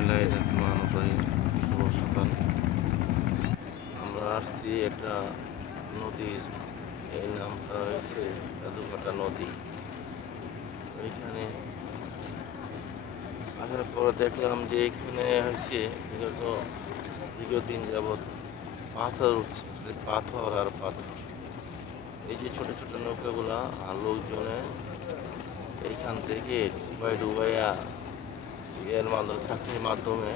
মিলাই মনে করি শুভ সকাল। আমরা আসছি একটা নদীর, এই নামটা হয়েছে জাদুঘাটা নদী। ওইখানে আসার পরে দেখলাম যে এখানে হয়েছে বিগত দীর্ঘদিন যাবৎ পাথর উঠছে, পাথর আর পাথর। এই যে ছোট ছোট নৌকাগুলা আর লোকজনে এইখান থেকে ডুবাইয়া এর মাধ্যমে চাকরির মাধ্যমে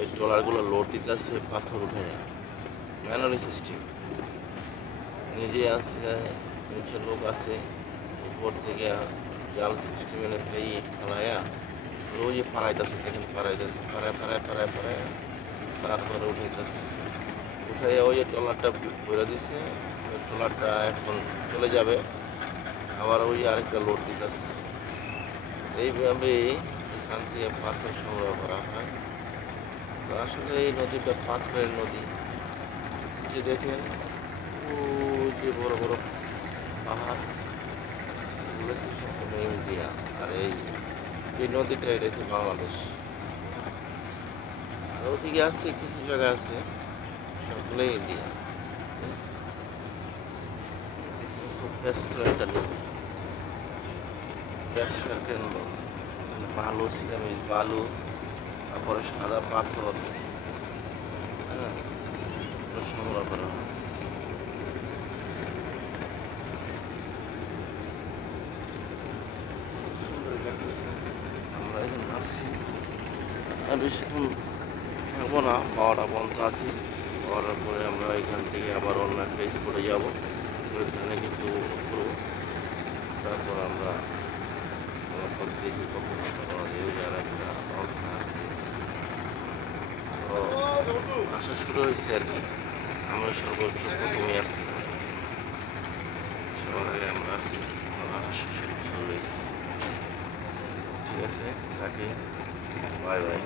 এই ট্রলারগুলো লোড দিতেছে পাথর উঠে, ম্যানুয়ালি সিস্টেম। নিজে আছে, নিচে লোক আছে, উপর থেকে জাল সিস্টেমে ফেলাইয়া রোজ পাড়াইতেছে, দেখেন পাড়াইতেছে, পাড়ায় তারপরে উঠাইতেছে। উঠাইয়া ওই যে ট্রলারটা ভরে দিছে, ওই ট্রলারটা এখন চলে যাবে, আবার ওই আরেকটা লোড দিতেছে। এইভাবেই এখান থেকে পাথর সংগ্রহ করা হয়। তো আসলে এই নদীটা পাথরের নদী। যে দেখেন ও যে বড় বড় পাহাড় বলেছে সম্পূর্ণ ইন্ডিয়া, আর এই নদীটা এটা হচ্ছে বাংলাদেশ। আর ওদিকে আছে কিছু জায়গা আছে, সবগুলোই ইন্ডিয়া। ঠিক আছে, খুব ব্যস্ত একটা নদী, ব্যবসার কেন্দ্র। বালু, সিরামিক বালু, তারপরে সাদা পাথর, হ্যাঁ, সংগ্রহ করা হয়। সুন্দর লাগতেছে। আমরা এখানে আসছি, আর বেশিক্ষণ থাকবো না, 12টা পর্যন্ত আছি। 12টার পরে আমরা এখান থেকে আবার অন্য একটা স্পটে যাবো, ওইখানে কিছু করবো। তারপর আমরা দেখি কখন আর একটা অবস্থা আসছে। তো আসা শুরু হয়েছে আর কি। আমরা সর্বোচ্চ প্রথমে আসছি, সবার আগে আমরা আসছি, আসা শুরু হয়েছে। ঠিক আছে, রাখি, বাই বাই।